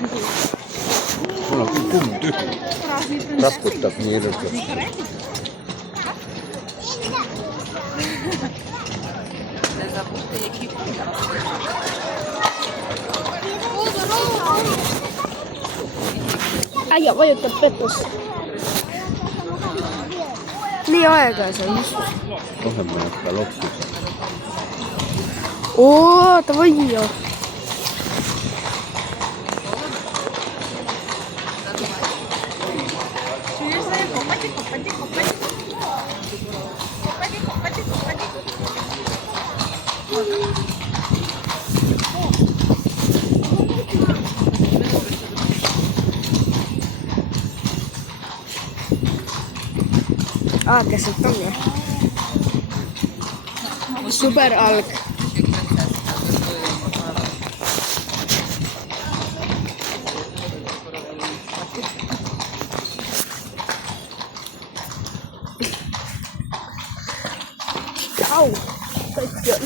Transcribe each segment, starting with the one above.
Mul on kumm tühi. Raputab nii hirmsasti. Äijä vajutab petus. Nii aegas on. Kohe ma hakka loksus. Oo, davai jo. Kes on ja? Super alg. Au, kaikki on.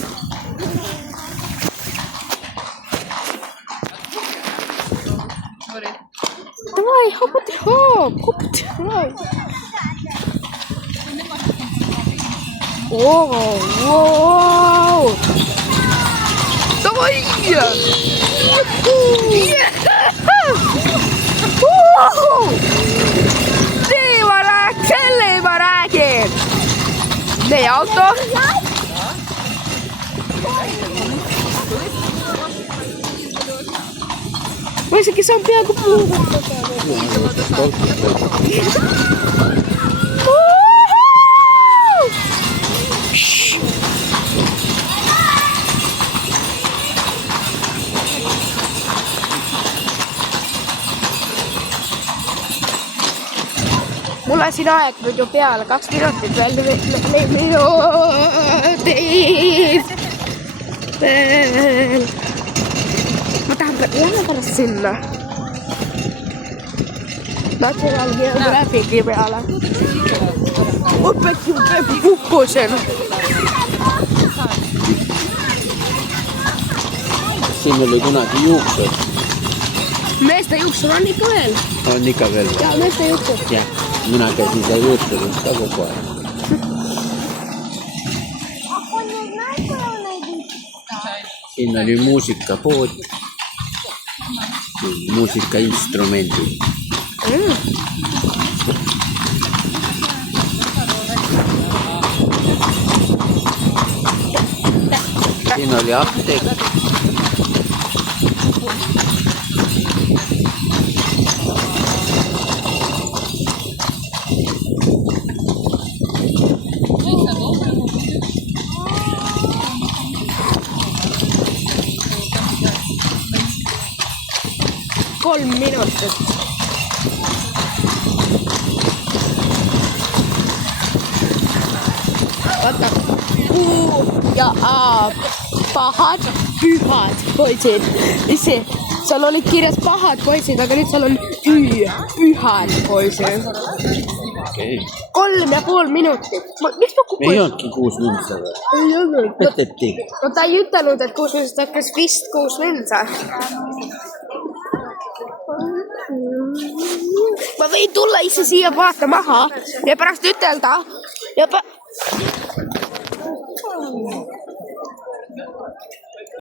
Давай, hoppati hopp, hoppati hopp. Wow, wow. Давай! Kelle mä räägin? Teie auto? Või isegi see on peaaegu puudutada. Mul on siin aeg nüüd ju peale, 2 minutit veel veel. Ma tahan lähe pärast sinna. National Geographici peale. Õpetju kukkusin. Siin oli kunagi juuksed. Meeste juuksed on ikka veel. On ikka veel. Ja, meeste juuksed. Jah, mina käisin seal juuksed ka kogu aeg. Siin oli muusikapood. Muusikainstrumendid. Siin oli apteek. Kolm minutit. Vaata. Ja pahad, pühad poisid. Ise, seal olid kirjas pahad poisid, aga nüüd seal on pühad poisid. Okay. 3,5 minutit. Miks ma kukkusin? Ei olnudki 6 minsa või? Ei olnud. Peteti. No ta ei ütelnud, et 6 minsa, ta hakkas vist 6 minsa. Ma võin tulla ise siia vaata maha ja pärast ütelda ja